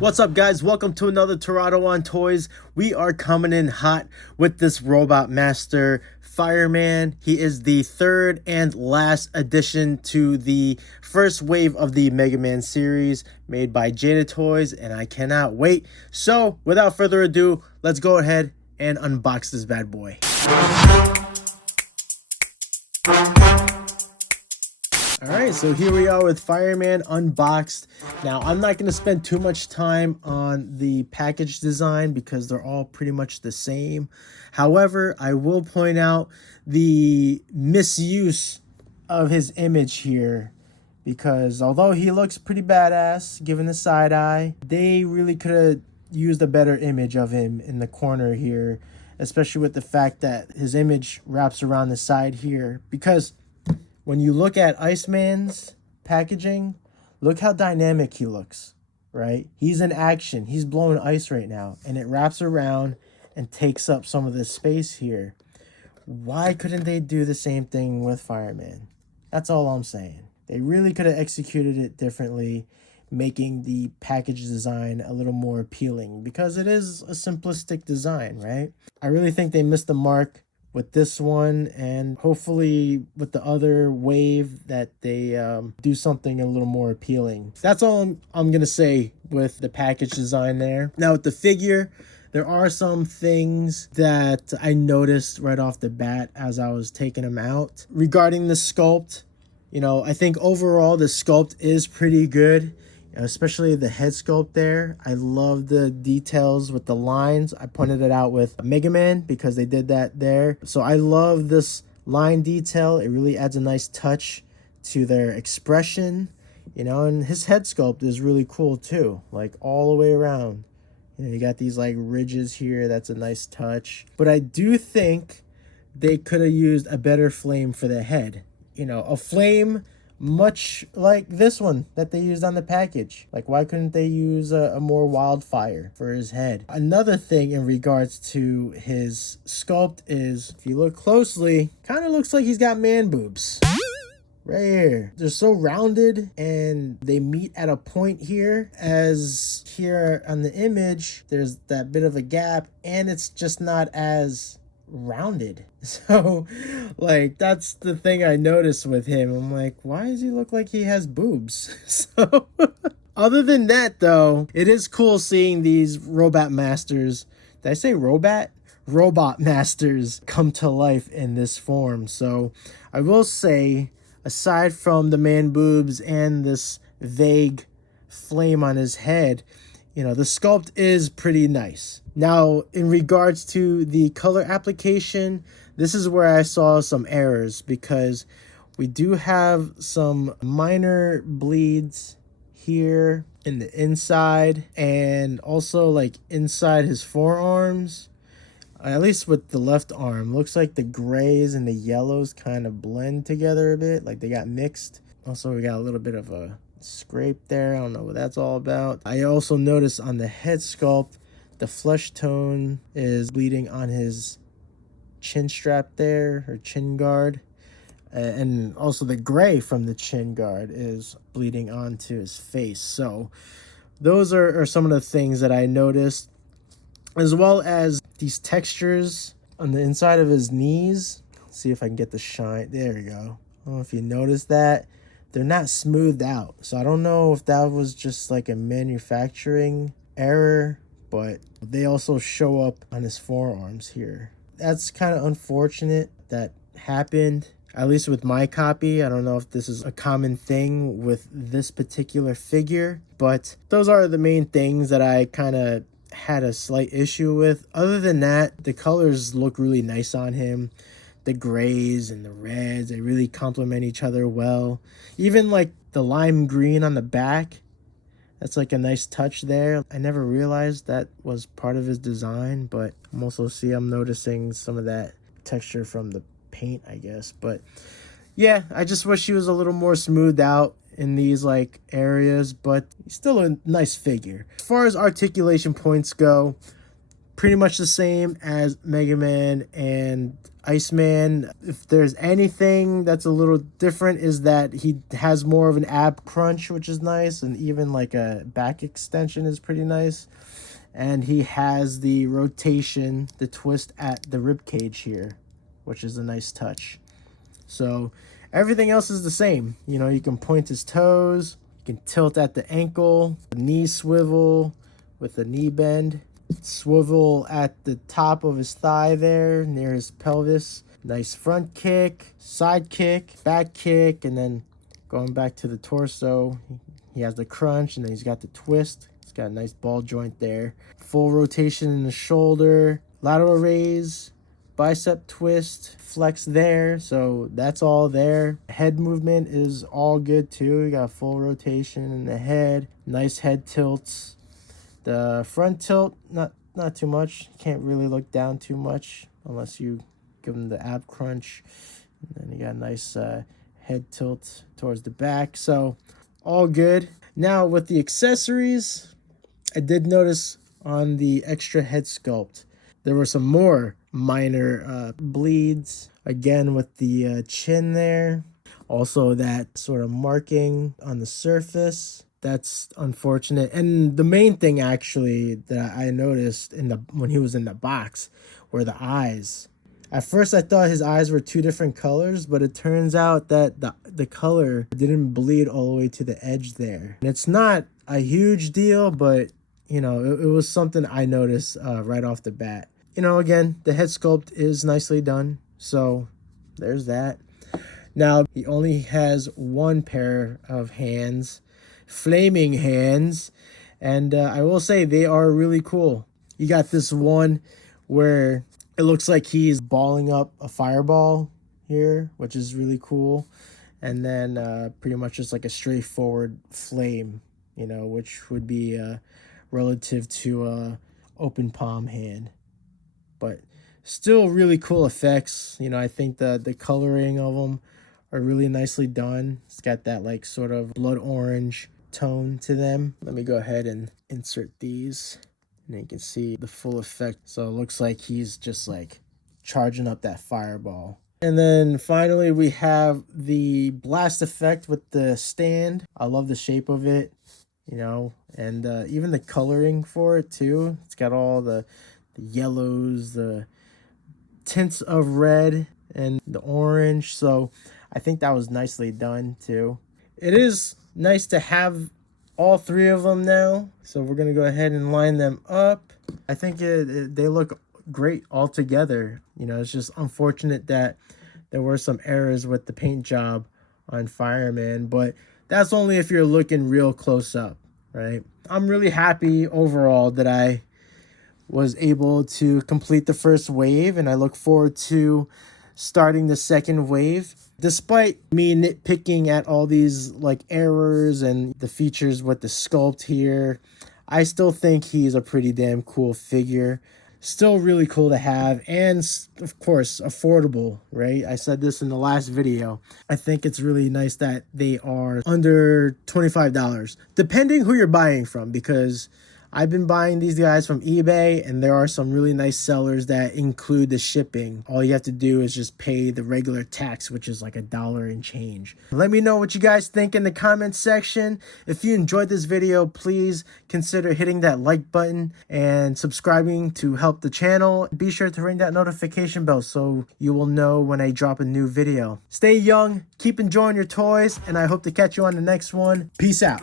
What's up, guys? Welcome to another Toronto on Toys. We are coming in hot with this Robot Master Fireman. He is the third and last addition to the first wave of the Mega Man series made by Jada Toys, and I cannot wait. So, without further ado, let's go ahead and unbox this bad boy. Alright, so here we are with Fireman unboxed. Now, I'm not going to spend too much time on the package design because they're all pretty much the same. However, I will point out the misuse of his image here, because although he looks pretty badass given the side eye, they really could have used a better image of him in the corner here, especially with the fact that his image wraps around the side here. Because when you look at Iceman's packaging, look how dynamic he looks, right? He's in action. He's blowing ice right now, and it wraps around and takes up some of the space here. Why couldn't they do the same thing with Fireman? That's all I'm saying. They really could have executed it differently, making the package design a little more appealing, because it is a simplistic design, right? I really think they missed the mark with this one, and hopefully with the other wave that they do something a little more appealing. That's all I'm gonna say with the package design there. Now with the figure, there are some things that I noticed right off the bat as I was taking him out. Regarding the sculpt, you know, I think overall the sculpt is pretty good, especially the head sculpt there. I love the details with the lines. I pointed it out with Megaman because they did that there. So I love this line detail. It really adds a nice touch to their expression, you know, and his head sculpt is really cool too, like all the way around. You know, you got these like ridges here. That's a nice touch. But I do think they could have used a better flame for the head. You know, a flame much like this one that they used on the package. Like, why couldn't they use a more wildfire for his head? Another thing in regards to his sculpt is, if you look closely, kind of looks like he's got man boobs. Right here. They're so rounded, and they meet at a point here, as here on the image, there's that bit of a gap, and it's just not as rounded. So like, that's the thing I noticed with him. I'm like, why does he look like he has boobs? So other than that though, it is cool seeing these robot masters. Did I say robot masters come to life in this form. So I will say, aside from the man boobs and this vague flame on his head, you know, the sculpt is pretty nice. Now, in regards to the color application, this is where I saw some errors, because we do have some minor bleeds here in the inside, and also like inside his forearms, at least with the left arm. Looks like the grays and the yellows kind of blend together a bit, like they got mixed. Also, we got a little bit of a scrape there. I don't know what that's all about. I also noticed on the head sculpt, the flesh tone is bleeding on his chin strap there, or chin guard, and also the gray from the chin guard is bleeding onto his face. So those are some of the things that I noticed, as well as these textures on the inside of his knees. Let's see if I can get the shine. There we go. I don't know if you noticed that. They're not smoothed out. So I don't know if that was just like a manufacturing error, but they also show up on his forearms here. That's kind of unfortunate that happened, at least with my copy. I don't know if this is a common thing with this particular figure, but those are the main things that I kind of had a slight issue with. Other than that, the colors look really nice on him. The grays and the reds, they really complement each other well. Even like the lime green on the back, that's like a nice touch there. I never realized that was part of his design, but I'm noticing some of that texture from the paint, I guess. But yeah, I just wish he was a little more smoothed out in these like areas, but he's still a nice figure. As far as articulation points go, pretty much the same as Mega Man and Iceman. If there's anything that's a little different is that he has more of an ab crunch, which is nice, and even like a back extension is pretty nice. And he has the rotation, the twist at the rib cage here, which is a nice touch. So everything else is the same. You know, you can point his toes, you can tilt at the ankle, knee swivel with a knee bend, swivel at the top of his thigh there near his pelvis. Nice front kick, side kick, back kick, and then going back to the torso, he has the crunch, and then he's got the twist. He's got a nice ball joint there. Full rotation in the shoulder, lateral raise, bicep twist, flex there. So that's all there. Head movement is all good too. You got full rotation in the head, nice head tilts. The front tilt, not too much. Can't really look down too much unless you give him the ab crunch. And then you got a nice head tilt towards the back. So all good. Now with the accessories, I did notice on the extra head sculpt, there were some more minor bleeds. Again with the chin there. Also that sort of marking on the surface. That's unfortunate. And the main thing actually that I noticed when he was in the box were the eyes. At first I thought his eyes were two different colors, but it turns out that the color didn't bleed all the way to the edge there. And it's not a huge deal, but you know, it was something I noticed right off the bat. You know, again, the head sculpt is nicely done. So there's that. Now, he only has one pair of hands, flaming hands. And I will say they are really cool. You got this one where it looks like he's balling up a fireball here, which is really cool. And then pretty much just like a straightforward flame, you know, which would be relative to a open palm hand. But still really cool effects. You know, I think the coloring of them are really nicely done. It's got that like sort of blood orange tone to them. Let me go ahead and insert these. And then you can see the full effect. So it looks like he's just like charging up that fireball. And then finally we have the blast effect with the stand. I love the shape of it, you know, and even the coloring for it too. It's got all the yellows, the tints of red and the orange. So I think that was nicely done too. It is nice to have all three of them now. So we're going to go ahead and line them up. I think they look great all together. You know, it's just unfortunate that there were some errors with the paint job on Fireman, but that's only if you're looking real close up, right? I'm really happy overall that I was able to complete the first wave, and I look forward to starting the second wave. Despite me nitpicking at all these like errors and the features with the sculpt here, I still think he's a pretty damn cool figure. Still really cool to have, and of course affordable, right? I said this in the last video. I think it's really nice that they are under $25, depending who you're buying from, because I've been buying these guys from eBay, and there are some really nice sellers that include the shipping. All you have to do is just pay the regular tax, which is like $1 and change. Let me know what you guys think in the comments section. If you enjoyed this video, please consider hitting that like button and subscribing to help the channel. Be sure to ring that notification bell so you will know when I drop a new video. Stay young, keep enjoying your toys, and I hope to catch you on the next one. Peace out.